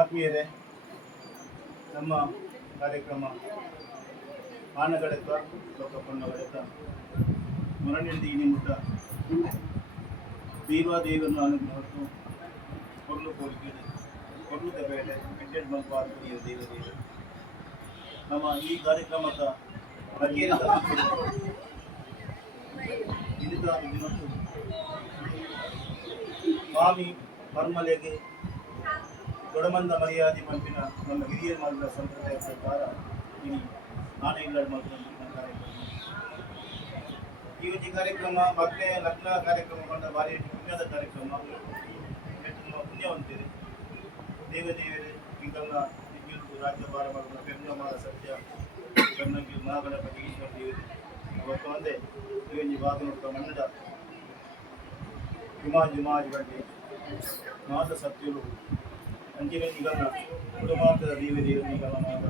ಆತ್ಮೀಯರೇ, ನಮ್ಮ ಕಾರ್ಯಕ್ರಮ ಆನಗಳೆತ ಲೋಕಪ್ಪಣ್ಣಗಳೆತ ಮರಣಿಂದ ಇನಿಮುಟ್ಟ ದೇವಾದೇವರನ್ನು ಅನುಗ್ರಹಕ್ಕೂ ಕೊರ್ಲು ಕೋರಿಕೆ ಕೊರ್ಲು ತಬೇಳೆ ವೆಂಕಟ ಮಲ್ಪಾರ್ಪುರಿಯ ದೇವದೇವರು ನಮ್ಮ ಈ ಕಾರ್ಯಕ್ರಮದ ಬಗೆರದ ಮತ್ತು ಸ್ವಾಮಿ ಮರ್ಮಲೆಗೆ ದೊಡಮಂದ ಮರ್ಯಾದೆ ಪಂಪಿನ ನಮ್ಮ ಹಿರಿಯ ಮಾರ್ಗದ ಸಂಪ್ರದಾಯ ಪ್ರಕಾರ ಈ ನಾಣೆಗಳ ಕಾರ್ಯಕ್ರಮ ಈ ಒಂದು ಕಾರ್ಯಕ್ರಮ ಮತ್ತೆ ಲಗ್ನ ಕಾರ್ಯಕ್ರಮ ಬಂದ ಭಾರಿ ಪುಣ್ಯದ ಕಾರ್ಯಕ್ರಮ ತುಂಬ ಪುಣ್ಯವಂತಿದೆ. ದೇವದೇವರೇ ಈಗೆಲ್ಲ ರಾಜ್ಯಭಾರ ಮಾಡುವ ಪೆರ್ನಮಾರ ಸತ್ಯ ಕರ್ನಗಿ ಮಹಾಗಣಪತಿ ಈಶ್ವರ ದೇವರೇ ಅವತ್ತು ಒಂದೇ ಈ ಒಂದು ಭಾಗ ನೋಡುವ ಮಣ್ಣದ ಜುಮಾಜ್ ಬಂಡಿ ಮಾತ ಸತ್ಯಗಳು ಅಂಚಿನ ಈಗಲ್ಲ ಕುಟುಂಬದ ದೇವದೇವರು ಈಗಲ್ಲ ಮಾತ